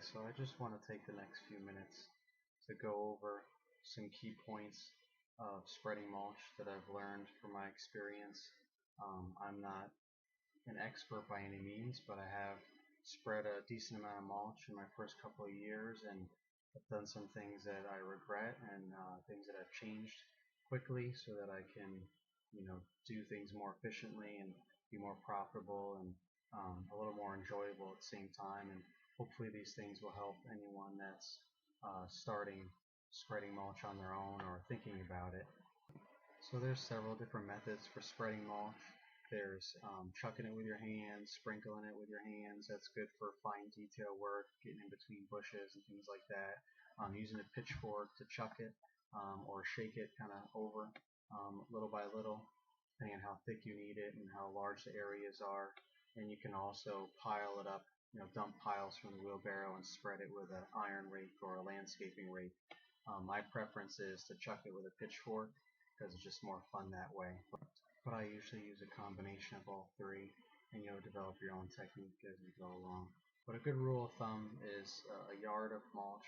so I just want to take the next few minutes to go over some key points of spreading mulch that I've learned from my experience. I'm not an expert by any means, but I have spread a decent amount of mulch in my first couple of years, and I've done some things that I regret and things that I've changed quickly so that I can, do things more efficiently and be more profitable and a little more enjoyable at the same time. And hopefully these things will help anyone that's starting spreading mulch on their own or thinking about it. So there's several different methods for spreading mulch. There's chucking it with your hands, sprinkling it with your hands. That's good for fine detail work, getting in between bushes and things like that. Using a pitchfork to chuck it or shake it kind of over little by little, depending on how thick you need it and how large the areas are. And you can also pile it up, dump piles from the wheelbarrow and spread it with an iron rake or a landscaping rake. My preference is to chuck it with a pitchfork because it's just more fun that way. But I usually use a combination of all three, and you'll develop your own technique as you go along. But a good rule of thumb is a yard of mulch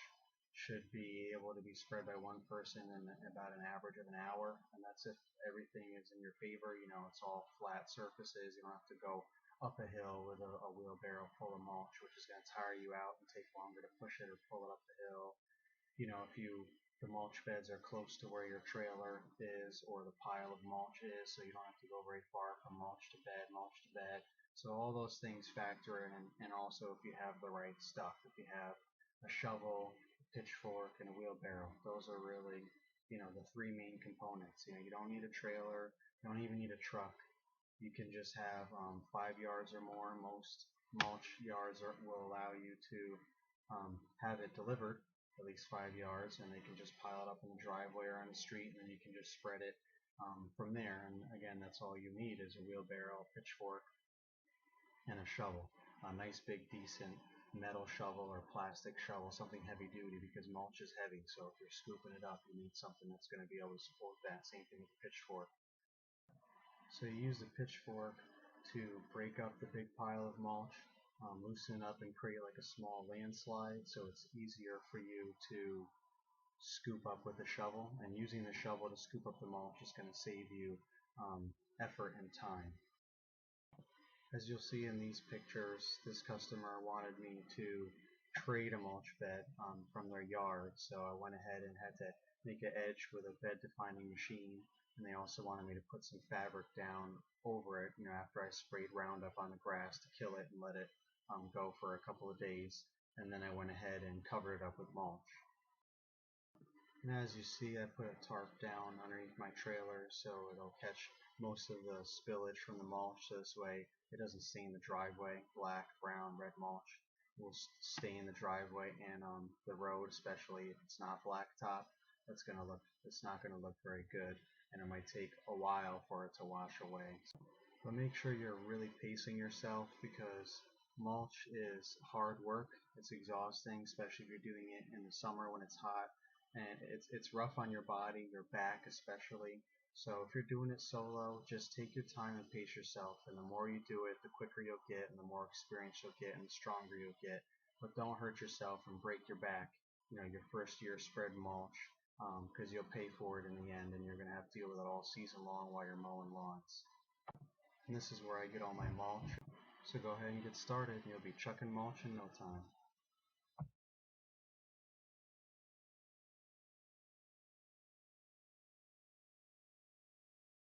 should be able to be spread by one person in about an average of an hour, and that's if everything is in your favor. It's all flat surfaces. You don't have to go up a hill with a wheelbarrow full of mulch, which is going to tire you out and take longer to push it or pull it up the hill. If the mulch beds are close to where your trailer is or the pile of mulch is, so you don't have to go very far from mulch to bed. So all those things factor in, and also if you have the right stuff, if you have a shovel, a pitchfork, and a wheelbarrow, those are really, the three main components. You don't need a trailer, you don't even need a truck. You can just have 5 yards or more. Most mulch yards will allow you to have it delivered at least 5 yards, and they can just pile it up in the driveway or on the street, and then you can just spread it from there. And again, that's all you need is a wheelbarrow, a pitchfork, and a shovel. A nice big decent metal shovel or plastic shovel, something heavy duty, because mulch is heavy, so if you're scooping it up you need something that's going to be able to support that. Same thing with the pitchfork. So you use the pitchfork to break up the big pile of mulch, loosen it up and create like a small landslide, so it's easier for you to scoop up with the shovel. And using the shovel to scoop up the mulch is going to save you effort and time. As you'll see in these pictures, this customer wanted me to trade a mulch bed from their yard, so I went ahead and had to make an edge with a bed defining machine, and they also wanted me to put some fabric down over it, after I sprayed Roundup on the grass to kill it and let it go for a couple of days, and then I went ahead and covered it up with mulch. And as you see, I put a tarp down underneath my trailer so it'll catch most of the spillage from the mulch, so this way it doesn't stain the driveway. Black, brown, red mulch will stay in the driveway and the road, especially if it's not blacktop. It's not going to look very good, and it might take a while for it to wash away. But make sure you're really pacing yourself, because mulch is hard work. It's exhausting, especially if you're doing it in the summer when it's hot, and it's rough on your body, your back especially. So if you're doing it solo, just take your time and pace yourself, and the more you do it, the quicker you'll get, and the more experience you'll get, and the stronger you'll get. But don't hurt yourself and break your back, your first year spread mulch, because you'll pay for it in the end, and you're going to have to deal with it all season long while you're mowing lawns. And this is where I get all my mulch. So go ahead and get started. You'll be chucking mulch in no time.